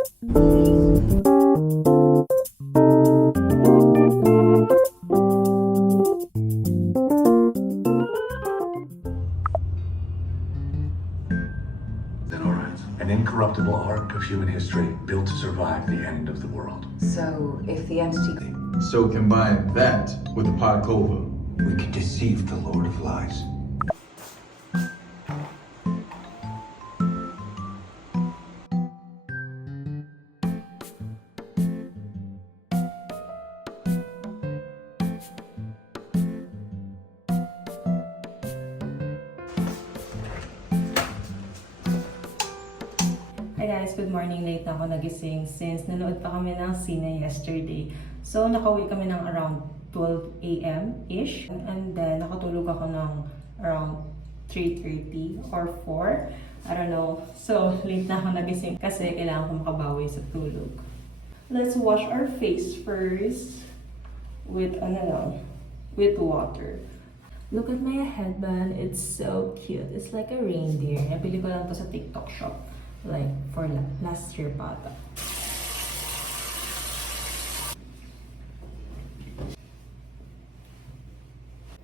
An incorruptible arc of human history built to survive the end of the world. So, if the entity... So combine that with the Podkova. We could deceive the Lord of Lies. Hi guys, good morning. Late na ako nagising since nanood pa kami ng sine yesterday. So, nakauwi kami ng around 12 a.m.-ish. And then, nakatulog ako ng around 3:30 or 4. I don't know. So, late na ako nagising kasi kailangan ko makabawi sa tulog. Let's wash our face first with, with water. Look at my headband. It's so cute. It's like a reindeer. Nabili ko lang to sa TikTok shop. Like, for last year pata.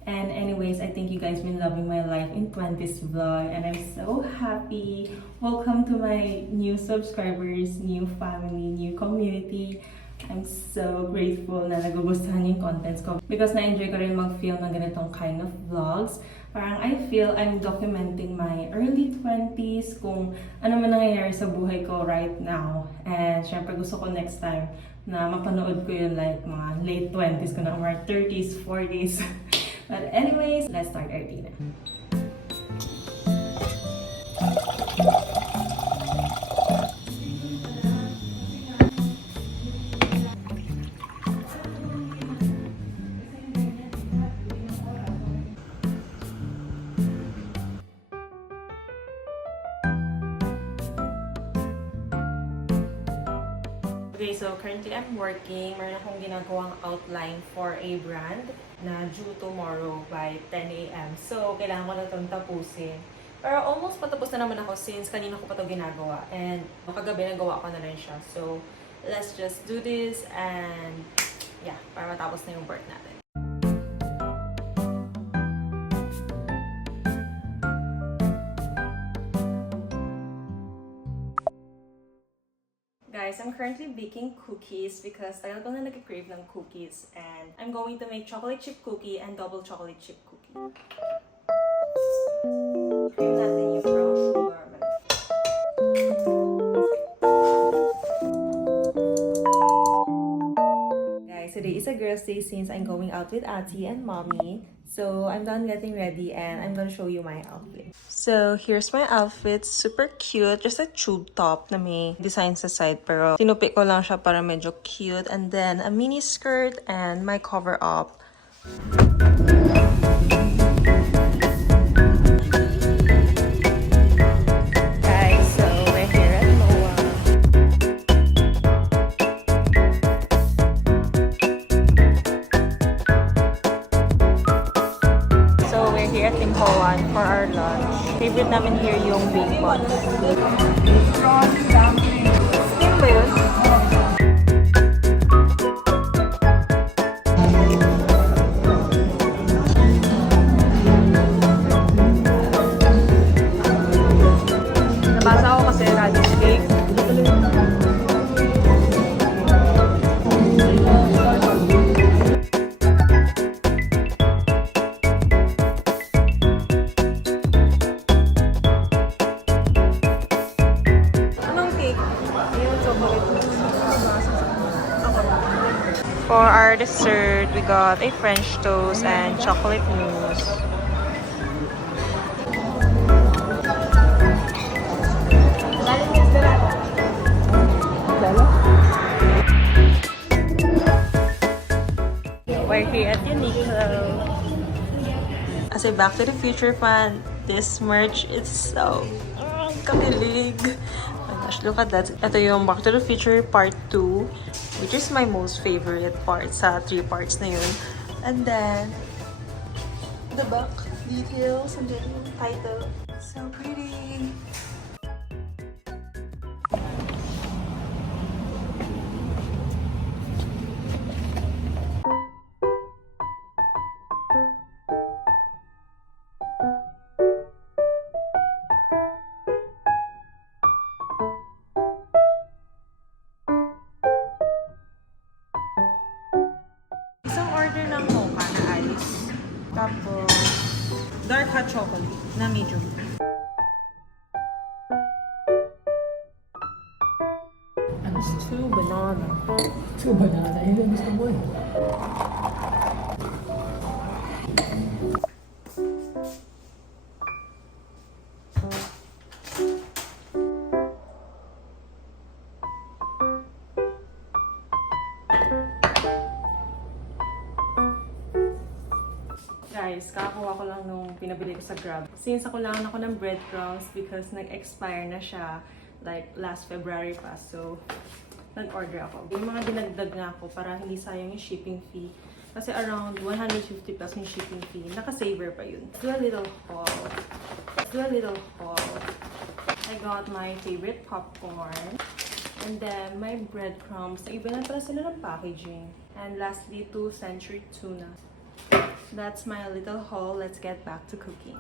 And anyways, I think you guys been loving my life in 20s vlog and I'm so happy. Welcome to my new subscribers, new family, new community. I'm so grateful na nagugustuhan yung contents ko because na-enjoy ko rin mag-film ng ganitong kind of vlogs. Parang I feel I'm documenting my early 20s, kung ano man nangyayari sa buhay ko right now. And syempre gusto ko next time na mapanood ko yun like mga late 20s ko na, mga 30s, 40s. But anyways, let's start our dinner. Okay, so currently I'm working. Meron akong ginagawang outline for a brand na due tomorrow by 10 a.m. So, kailangan ko na itong tapusin. Pero almost patapos na naman ako since kanina ko pa ito ginagawa. And kagabi nagawa ko na rin siya. So, let's just do this and yeah, para matapos na yung work natin. Guys, I'm currently baking cookies because tagal ko na nag-crave ng cookies and I'm going to make chocolate chip cookie and double chocolate chip cookie. Cream natin yung brown sugar. Guys, today is a girls' day since I'm going out with Ati and Mommy. So, I'm done getting ready and I'm gonna show you my outfit. So, here's my outfit. Super cute. Just a tube top na may design sa side. Pero, tinupi ko lang siya para medyo cute. And then, a mini skirt and my cover up. Guys, so we're here at Moa. So, we're here at Timpoan for our lunch. Favorite namin here yung baked buns. Steam ba yun? Nabasa ako kasi radish cake. For our dessert, we got a French toast and chocolate mousse. We're here at Uniqlo. As a Back to the Future fan, this merch is so kamilig. Gosh, look at that. Ito yung Back to the Future Part 2, which is my most favorite part sa 3 parts na yun. And then, the back details and then yung title. So pretty! hot chocolate na medium. It's 2 banana. 2 banana. Yun ang gusto mo eh. Guys, kakakuha ko lang nung pinabili ko sa Grab. Since ako lang ako ng breadcrumbs because nag-expire na siya like last February pa. So, nag-order ako. Yung mga dinagdag nga ako para hindi sayang yung shipping fee. Kasi around 150 plus yung shipping fee. Naka-saver pa yun. Do a little haul. Do a little haul. I got my favorite popcorn. And then, my breadcrumbs. Nag-iba na pala sila ng packaging. And lastly, 2 century tuna. That's my little haul. Let's get back to cooking.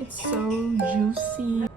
It's so juicy.